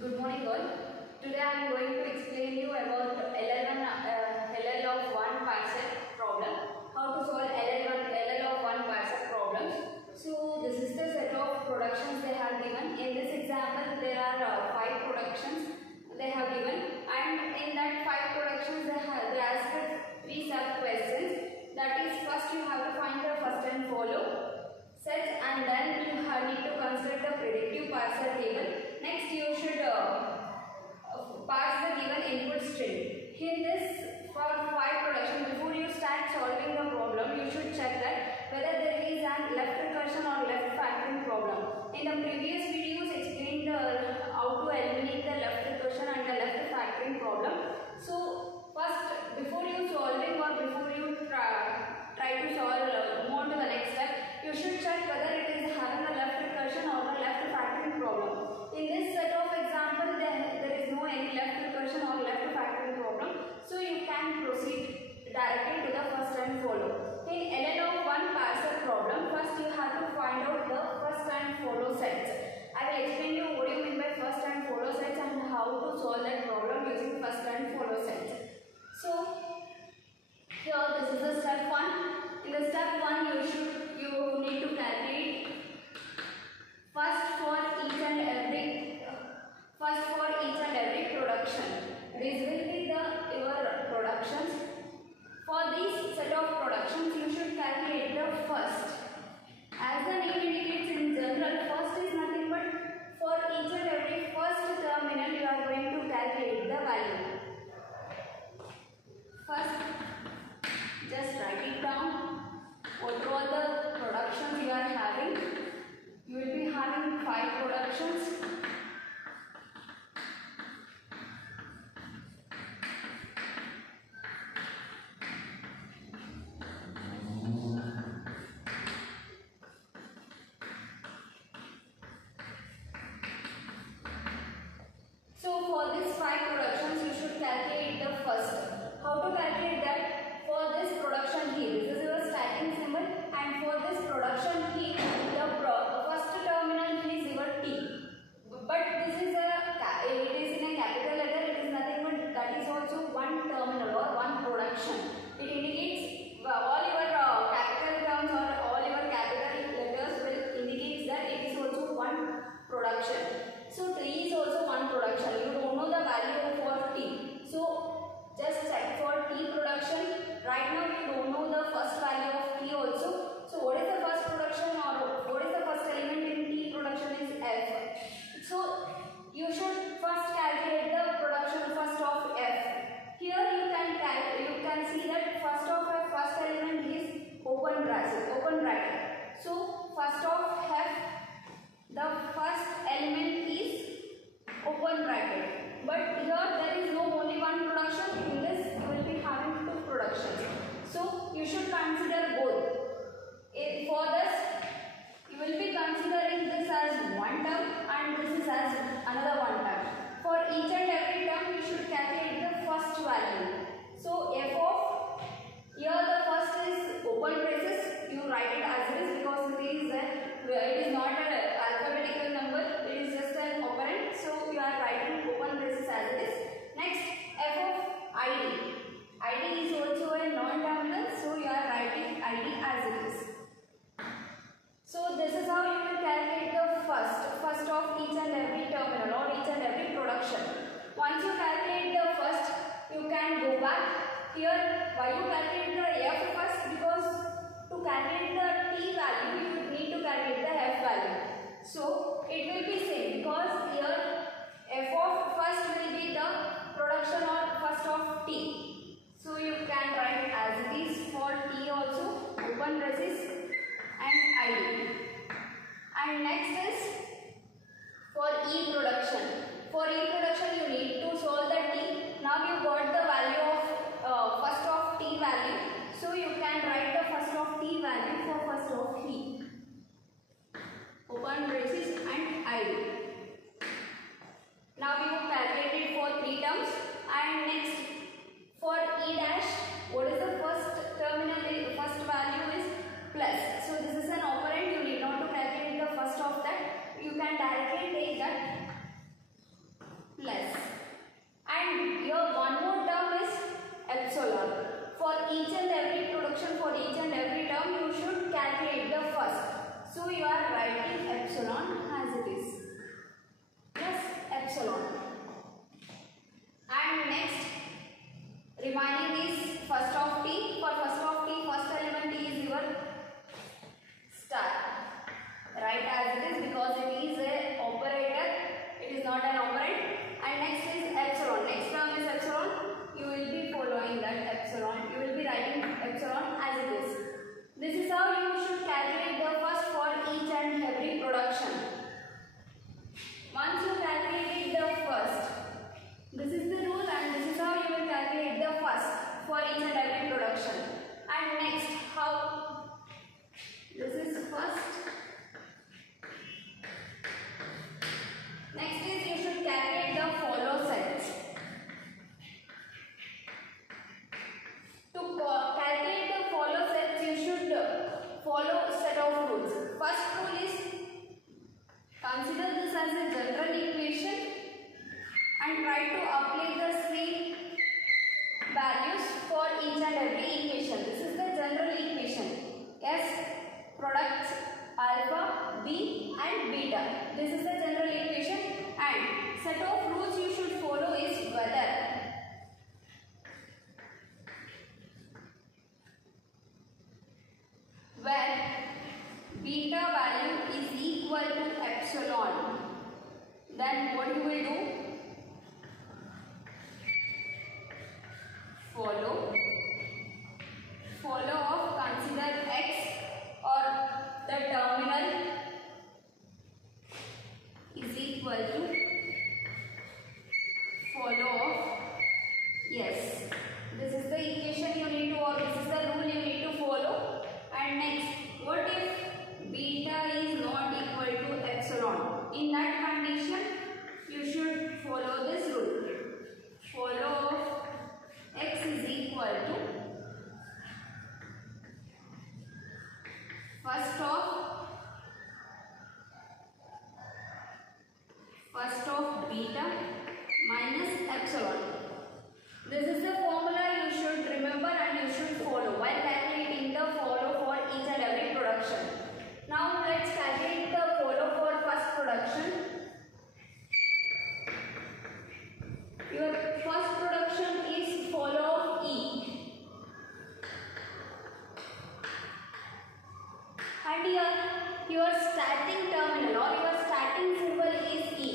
Good morning all. Today I am going to explain you about LL of 1 parsec problem. How to solve LL of 1 parsec problems. So this is the set of productions they have given. In this example there are 5 productions they have given, and in that 5 productions they asked 3 sub questions. That is, first you have to find the first and follow set, and then you need to consider the predictive parser table. Next you should parse the given input string. In this, for 5 production, before you start solving the problem, you should check that whether there is an left recursion or left factoring problem. In the previous videos explained how to eliminate the left recursion and the left factoring problem. So first, before you solving or before you try to solve move on to the next step, you should check whether it is having a left recursion or a left factoring problem. In this set of example, there is no any left recursion or left factoring problem, so you can proceed directly to the first and follow. In LL of 1 parser problem, first you have to find out the first and follow sets. I will explain you what you mean by first and follow sets and how to solve that problem using first and follow sets. So here this is the step 1. In the step 1 you need to calculate first for each and every production. This will be your productions. For these set of productions you should calculate the first. As the name indicates, in general first is nothing but for each and every first terminal you are going to calculate the value. First, just write it down. What are all the productions you are having? You will be having 5 productions. So for these 5 productions you should calculate the first. How to calculate that? For this production here, this is your starting symbol, and for this production here, the first terminal is your T. But this is it is in a capital letter. It is nothing but that is also one terminal or one production. It indicates all your capital terms or all your capital letters will indicate that it is also one production. So 3 is also one production. You don't know the value for T. So just check for T production. Right now you don't know the first value of T also. So what is the first production or what is the first element in T production is F. So you should first calculate the production first of F. Here you can see that first of F, first element is open bracket. So first of F, the first element is open bracket. But here there is no only one production. In this you will be having 2 productions. So you should consider both. For this you will be considering this as one term and this is as another one term. For each and every term you should calculate the first value. So F of, here the first is open braces. You write it as it is because it is not an alphabetical number. It is just an operand. So you are writing open braces as it is. Next, F of ID. ID is also a non-terminal, so you are writing ID as it is. So this is how you will calculate the first of each and every terminal or each and every production. Once you calculate the first, you can go back. Here, why you calculate the F first? Because to calculate the T value, you need to calculate the F value. So it will be same because here F of first will be the production or first of T. So you can write as it is for T also, open braces and ID. And next is for E production. For E production you need to solve the T. Now you got the value of first of T value. So you can write the first of T value for first of T. Open braces and ID. Now you calculate it for 3 terms. And next for E dash, what is the first terminal? First value is plus. So this is an operand. You need not to calculate the first of that. You can directly take that Next is you should calculate the follow sets. To calculate the follow sets, you should follow set of rules. First rule is consider this as a general equation and try to apply the same values for each and every equation. This is the general equation. S products alpha, B and beta. This is the general equation, and set of rules you should follow is whether where beta value is equal to epsilon, then what you will do? Follow of consider x or the terminal is equal to follow of yes. This is the equation you need to, or this is the rule you need to follow. And next, what if beta is not equal to epsilon? In that condition, you should follow this rule. Follow of x is equal to first of beta minus epsilon. This is the formula you should remember and you should follow while calculating the follow for each and every production. Now let's calculate the follow for first production. Your first production is follow of E. And here your starting terminal or your starting symbol is E.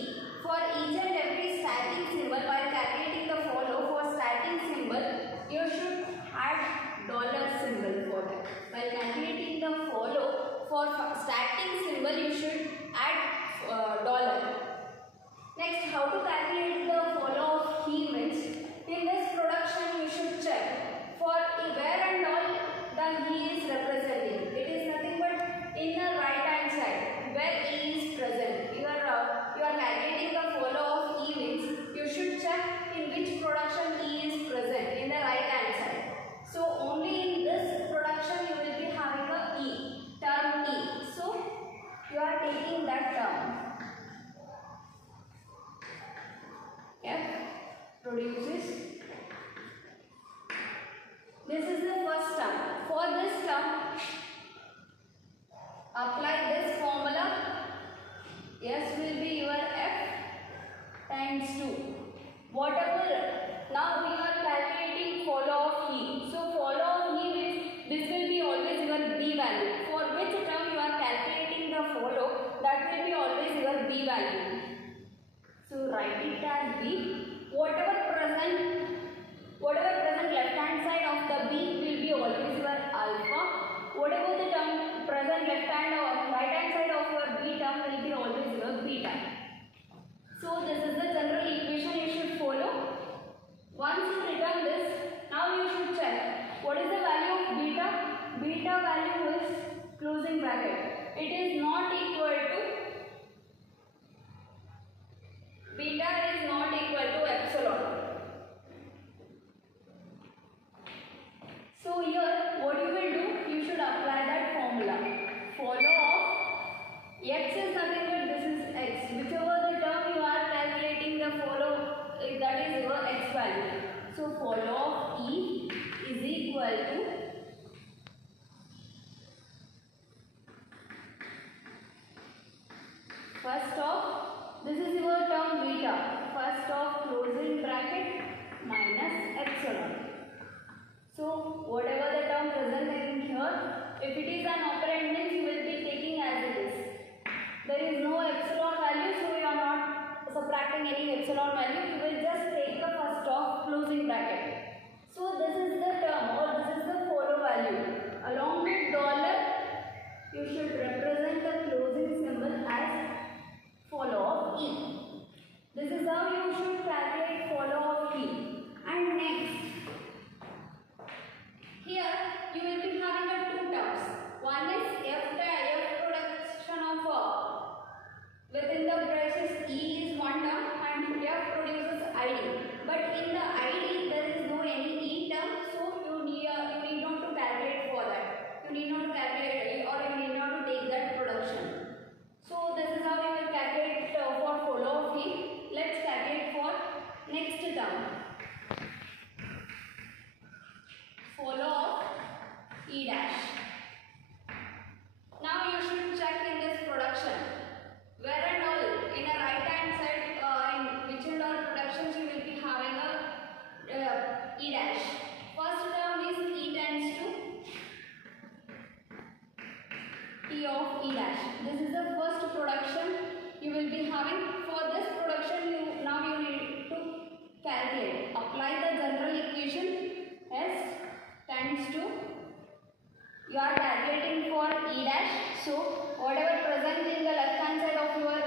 For each and every starting symbol, while calculating the follow for starting symbol, you should add dollar symbol for that. While calculating the follow for starting symbol, you should add dollar. Next, how to calculate the follow of key means, in this production you should check for where and all the he is representing. It is nothing but in the right hand side where E is present. You are calculating the follow of E means you should check in which production E is present in the right hand side. So only in this production you will be having a E, term E. So you are taking that term. F produces. This is the first term. For this term, apply this formula. S will be your F times 2. Whatever, now we are calculating follow of E. So follow of E means this will be always your B value. For which term you are calculating the follow, that will be always your B value. So write it as B. Whatever present left hand side of the B will be always your alpha. Whatever the term present left hand or right hand side of your B term will be always your beta. So this is the general equation you should follow. Once you return this, now you should check what is the value of beta. Beta value is closing bracket. It is not equal to beta is not equal to epsilon. So here what you will do, you should apply that formula. Follow of x is nothing but this is x. Whichever the term you are calculating the follow, that is your x value. So follow of E is equal to first of, this is your term beta, first of closing bracket minus epsilon. So whatever the term present in here, if it is an operand means you will be taking as it is. There is no epsilon value, so you are not subtracting any epsilon value. You will just take the first of closing bracket. So this is the term or this is the follow value. Along with dollar, you should represent the closing symbol as follow of E. This is how you should calculate follow of E. And next, here you will be having the two terms. One is F production of within the braces E is E dash. First term is E tends to T of E dash. This is the first production you will be having. For this production you need to calculate. Apply the general equation. S tends to, you are calculating for E dash. So whatever present in the left hand side of your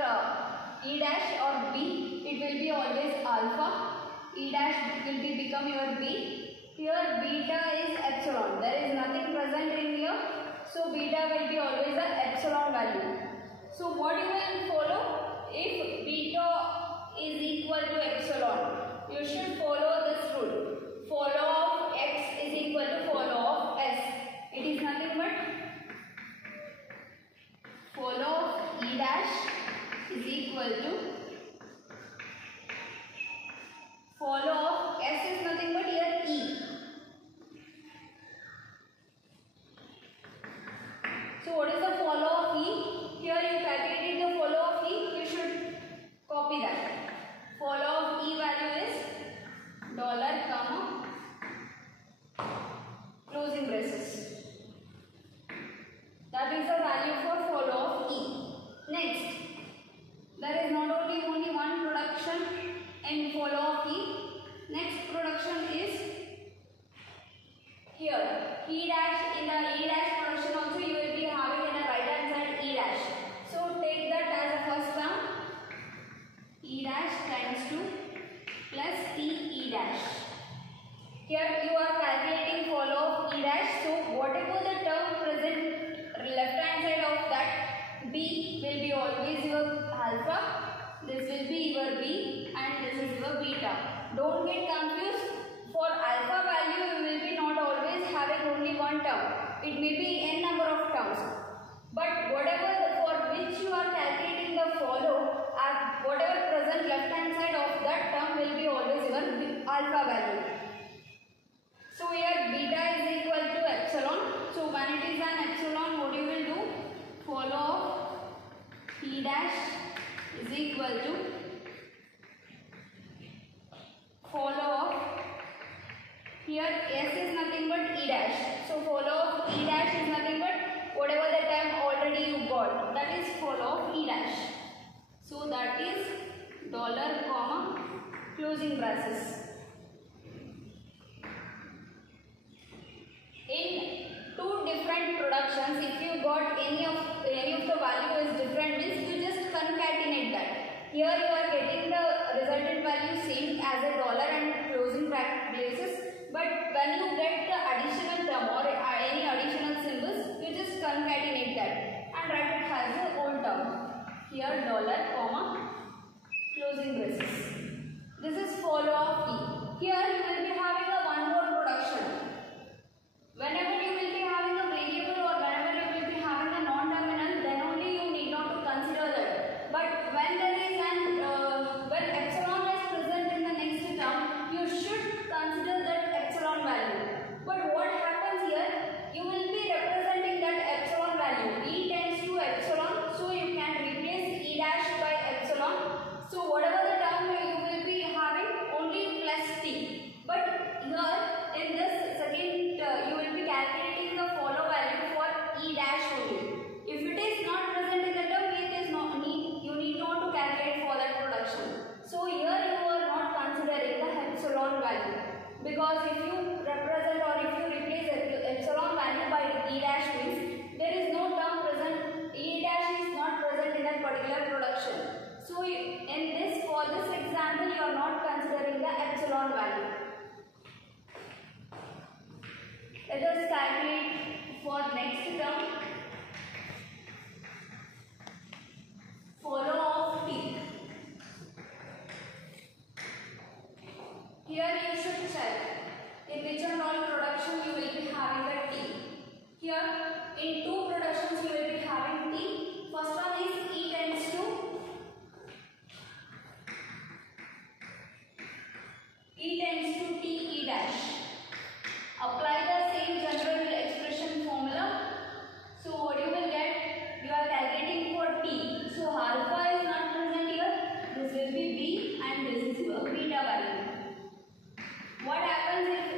E dash or B, it will be always alpha. E dash will become your B. Here beta is epsilon. There is nothing present in here. So beta will be always the epsilon value. So what you will follow? If beta is equal to epsilon, you should follow this rule. Follow of x is equal to follow of s. It is nothing but follow of E dash is equal to follow of s is nothing but here E. So what is the follow of E? Here you calculated the follow of E. You should copy that. Follow of E value is dollar comma closing braces. That is the value for follow of E. Next, there is not only one production in follow of E. Next production is here. E dash, in the E dash production also you will be having in the right hand side E dash. So take that as a first term. E dash tends to plus T E dash. Here you are calculating follow of E dash. So whatever the term present left hand side of that B will be always your alpha. This will be your B and this is your beta. Don't get confused. For alpha value you will be not always having only one term. It may be n number of terms. But whatever for which you are calculating the follow, whatever present left hand side of that term will be always your alpha value. So here beta is equal to epsilon. So when it is an epsilon, what you will do? Follow of E dash is equal to follow of, here S is nothing but E dash. So follow of E dash is nothing but whatever the term already you got. That is follow of E dash. So that is dollar comma closing braces. In two different productions, if you got any of the value is different, means you just concatenate that. Here you are getting the resultant value same as a dollar and closing braces, but when you get the additional term or any additional symbols, you just concatenate that and write it as a old term. Here dollar comma closing braces. This is follow of E. Here you will be having a one more production. Whenever you will be having a variable or whenever you will be having a non-terminal, then only you need not to consider that. But when there is when epsilon is present in the next term, you should consider that epsilon value. But what happens here? You will be representing that epsilon value. E tends to epsilon, so you can replace E dash by epsilon. So whatever the term you will be having, only plus T. But here in this second, you will be calculating the follow value for E dash only. If it is not present in the term, you need not to calculate for that production. So here you are not considering the epsilon value, because if you represent or if you replace epsilon value by E dash means there is no term present. E dash is not present in that particular production. So for this example, you are not considering the epsilon value. Let us calculate for next term. Follow of T. Here you should check in which and all production you will be having a T. Here in two productions you will be having T. First one is E tends to T E dash. Apply the same general expression formula. So what you will get? You are calculating for T. So alpha is not present here. This will be B and this is your beta value. What happens if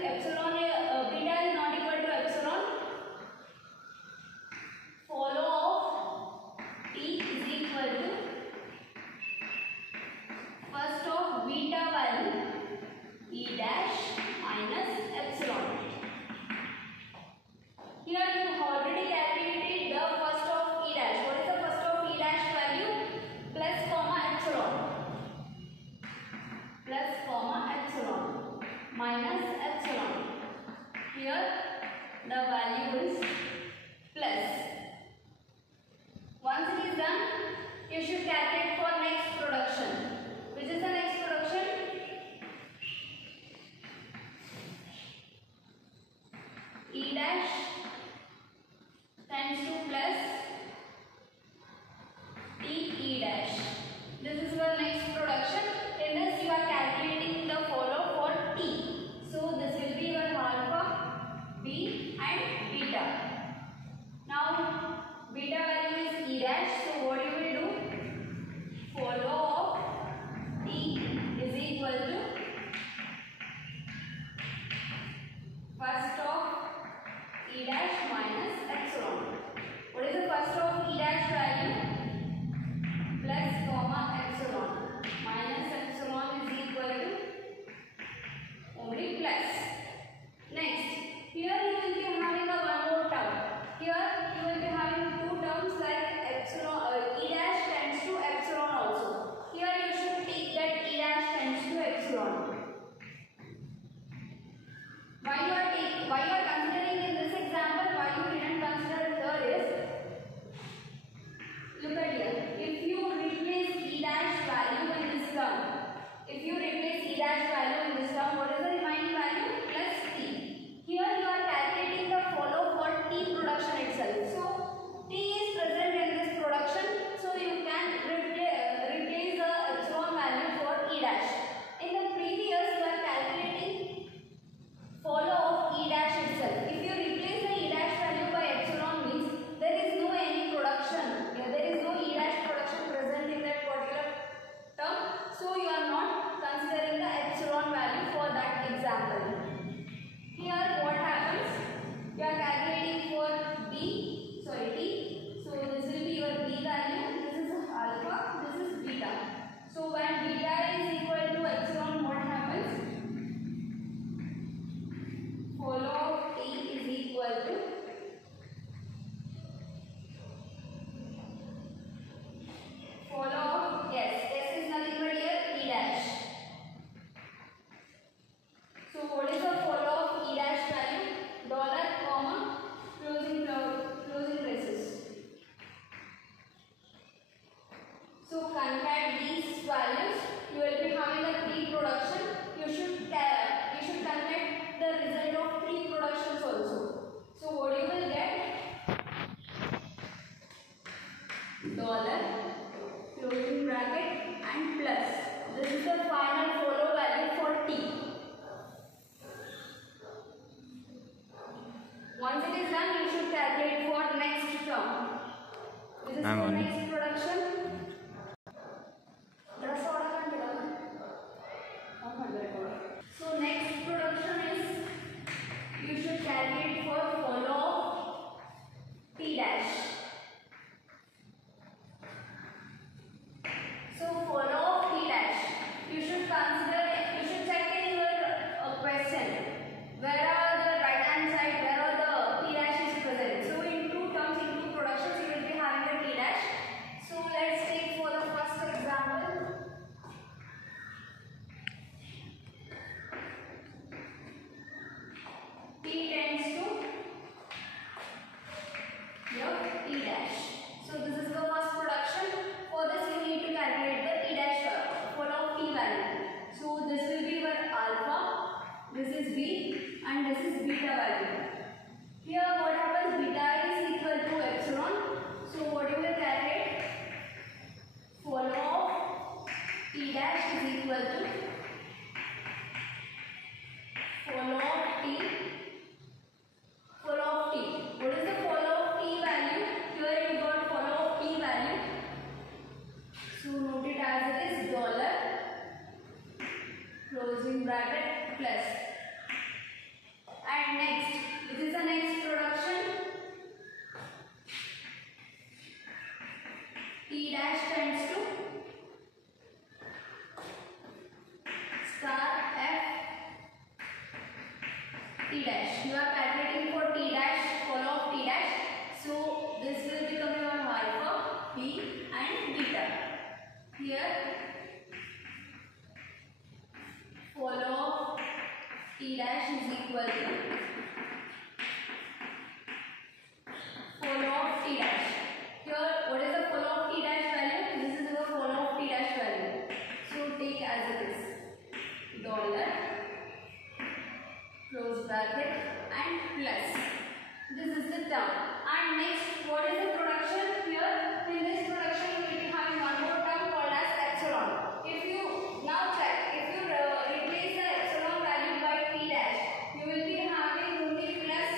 example. Here what happens? You are calculating for T. So this will be your B value. This is alpha. This is beta. So when beta is equal to epsilon, what happens? Follow of T is equal to follow of S is nothing but here E dash. So what is the follow of E dash value? Dollar comma closing braces. So concat these values. You will be having a pre-production. You should concat the result of pre-productions also. So what you will get? Dollar closing bracket and plus. This is the final follow value for T. Once it is done, you should calculate for next term. This is the next production. So next production is you should calculate for follow T dash. So follow T dash. You should check in your question. Where are the right hand side? Where are the T dash is present? So in two terms, in two productions, you will be having a T dash. So let's take for the first example. T tends to your T dash. So this is the first production. For this you need to calculate the T dash follow T value. So this will be your alpha, this is B and this is beta value. Here what happens? Beta is equal to epsilon. So what you will calculate? Follow T dash is equal to follow T. Follow of T. What is the follow of T value? Here you got follow of T value. So note it as it is dollar closing bracket plus. And next, this is the next production. T dash tends to star F T dash. You are calculating for T dash, follow of T dash. So this will become your alpha, B and beta. Here follow of T dash is equal to follow of T dash. Here what is the follow of T dash value? This is the follow of T dash value. So take as it is dollar close bracket and plus. This is the term. And next, what is the production? Here in this production you will be having one more term called as epsilon. If you now check, if you replace the epsilon value by T dash, you will be having only plus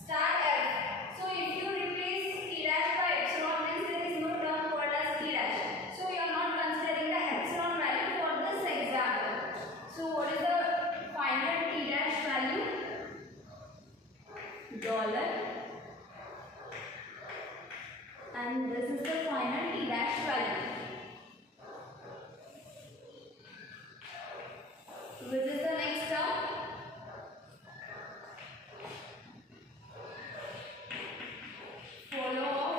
star F. So if you replace T dash by epsilon, means there is no term called as T dash. So you are not considering the epsilon value for this example. So what is the final T dash value? Dollar, and this is the final T dash value, which is the next term. Follow of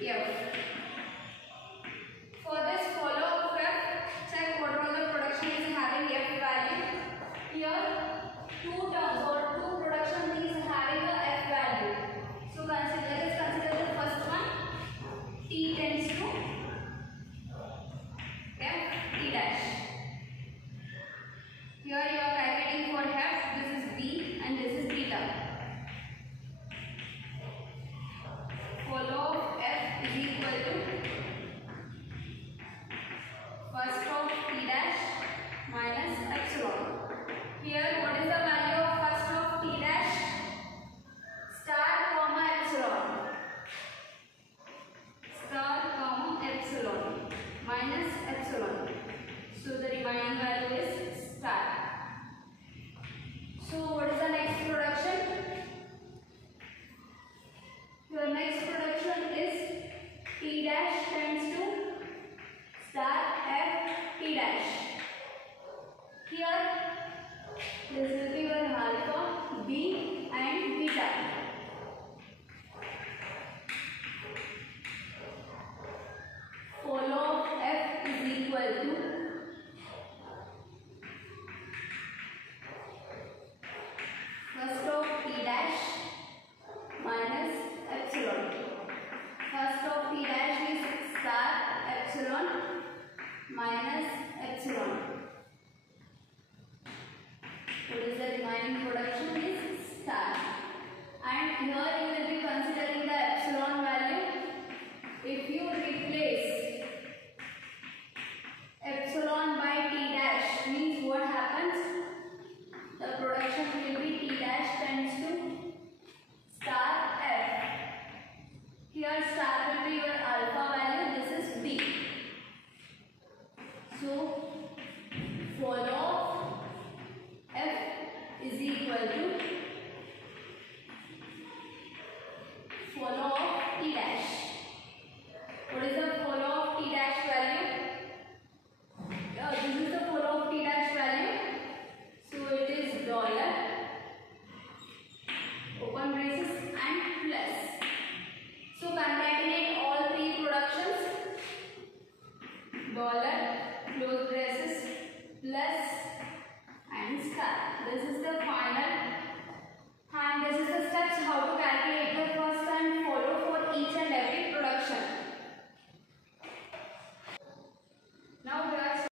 F. For this follow of F, check what all the production is having F value. Here two terms or two production is having a F value. So let us consider the first one. T tends to F T dash. Here you are calculating for F. This is B and this is beta. Follow of F is equal to first of T dash minus epsilon. Here what is the value of first of T dash? Star comma epsilon. Star comma epsilon minus epsilon. So the remaining value is star. to first of T dash minus epsilon. First of T dash is star epsilon minus epsilon. What is the remaining production is star. And here you will be considering the epsilon value. If you replace epsilon by T dash, means what happens? The production will be T dash tends to star F. Here star will be your alpha value, this is B. So fall of F is equal to fall of T dash. What is the fall of T dash value? This is the fall of T dash value. So it is dollar, open braces and plus. So concatenate all three productions. Dollar, close braces, plus and star. This is the final. And this is the steps how to calculate the first and follow for each and every production.